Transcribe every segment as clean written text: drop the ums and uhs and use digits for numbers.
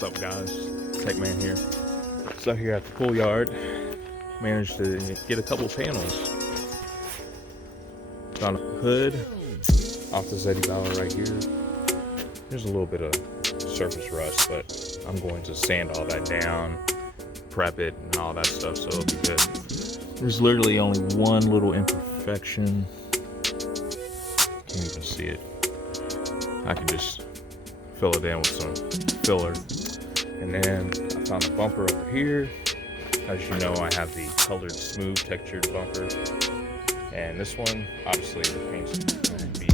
What's up, guys? Tech Man here. So here at the pool yard, managed to get a couple panels. Found a hood off the Zeddy Valor right here. There's a little bit of surface rust, but I'm going to sand all that down, prep it, and all that stuff, so it'll be good. There's literally only one little imperfection. Can't even see it. I can just fill it in with some filler. And then I found a bumper over here. As you know, I have the colored smooth textured bumper. And this one, obviously the paint's going to be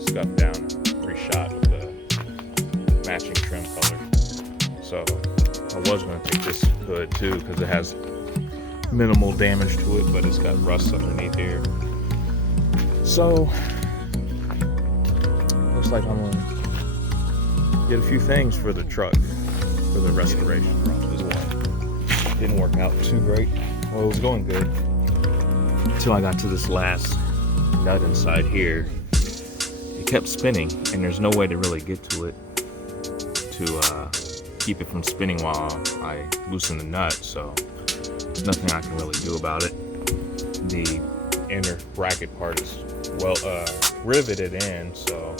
scuffed down and reshot with the matching trim color. So I was going to take this hood too because it has minimal damage to it, but it's got rust underneath here. So looks like I'm going to get a few things for the truck for the restoration. This one didn't work out too great. Well, it was going good until I got to this last nut inside here. It kept spinning, and there's no way to really get to it to keep it from spinning while I loosen the nut. So there's nothing I can really do about it. The inner bracket part is well riveted in, so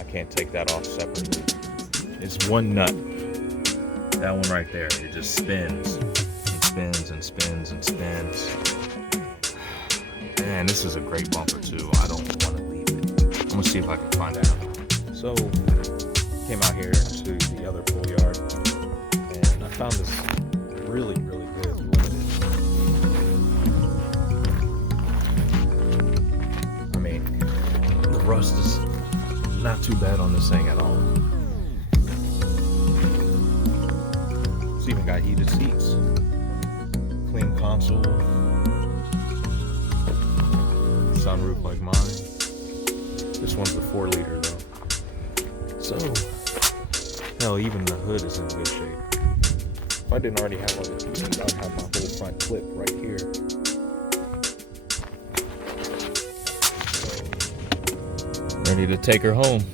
I can't take that off separately. It's one nut, that one right there. It just spins and spins and spins and spins. Man, this is a great bumper too. I don't want to leave it. I'm gonna see if I can find out. So came out here to the other pool yard and I found this really good limited. I mean, the rust is not too bad on this thing at all. It's even got heated seats, clean console, sunroof like mine. This one's the 4-liter though. So, hell, even the hood is in good shape. If I didn't already have all the pieces, I'd have my whole front clip right here. So, ready to take her home.